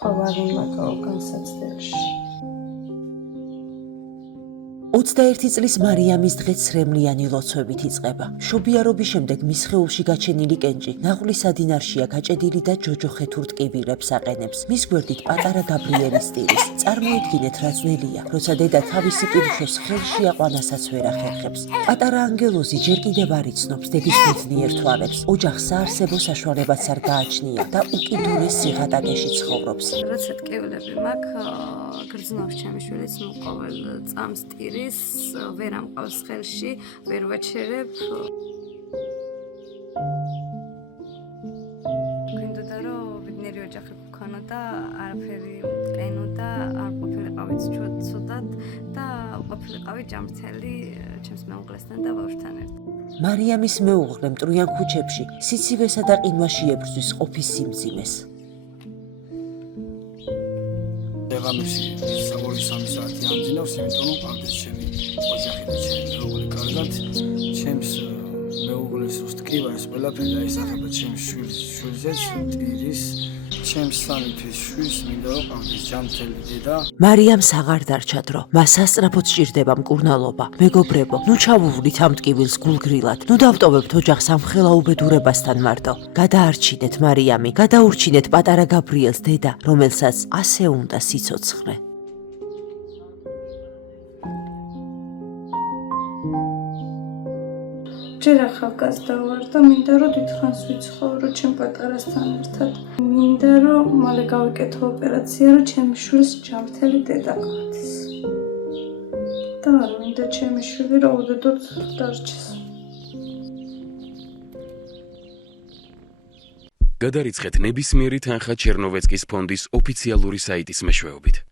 Ყვავარუნმაკო განსაცდელში. 21 წლის მარიამის დღე ცრემლიანი ლოცვებით იწყება. მშობიარობის შემდეგ მის სხეულში გაჩენილი კენჭი ნაღვლი სადინარშია გაჭედილი და ჯოჯოხეთურ ტკივილებს აყენებს. მის გვერდით პატარა გაბრიელის ტირის. წარმოიდგინეთ რა ძნელია, როცა დედა თავისი კიბიშოს ხელში აყვანასაც ვერ ახერხებს. პატარა ანგელოზი ჯერ კიდევ არ იცნობს დედის ბედნიერ თვალებს. ოჯახს საარსებო საშუალებაც არ გააჩნია და უკიდურეს სიღატაკეში ცხოვრობს. როცა ტკივილები მაქვს, გრძნობს ჩემი შვილიც, ნუ ყოველ წამს ტირის ვერ ამყავს ხელში, ვერ ვაჩერებ. გვინდოდა რომ ბედნიერი ოჯახი გქონოდა, არაფერი მტკნენოდა, არ ყოფილიყავით ცუდად და ყოფილიყავით ჯანმრთელი ჩემს მეუღლესთან და ბავშვთან ერთად. მარიამის მეუღლე მტრიან ქუჩებში სიცივესა და ყინვაში ებრძვის ყოფის სიმძიმეს. ღამეში 2-3 საათი ამძინავს, იმიტომ რომ ყავდეს ჩემი ოჯახი და ჩემი მეუღლე კარგად. ჩემს მეუღლეს უსტკივარს ყველაფერი აისახება ჩემს შვილზეც, ტირის, ჩემს 3 თვის შვილს მინდა რომ ყავდეს ჯანმრთელი დედა. მარიამს აღარ დარჩა დრო. მას სასწრაფოდ სჭირდება მკურნალობა. მეგობრებო, ნუ ჩავუვლით ამ ტკივილს გულგრილად. ნუ დავტოვებთ ოჯახს ამ ხელა უბედურებასთან მარტო. გადაარჩინეთ მარიამი, გადაურჩინეთ პატარა გაბრიელს დედა, რომელსაც ასე უნდა სიცოცხლე. ჯერ ახალგაზრდა ვარ და მინდა რომ დიდხანს ვიცხოვრო ჩემ პატარასთან ერთად. მინდა რომ მალე გავიკეთო ოპერაცია, რომ ჩემი შვილს ჯანმრთელი დედა გქონდეს. და არ მინდა ჩემი შვილი რომ უდედოდ დარჩეს. გადარიცხეთ ნებისმიერი თანხა ჩერნოვეცკის ფონდის ოფიციალური საიტის მეშვეობით.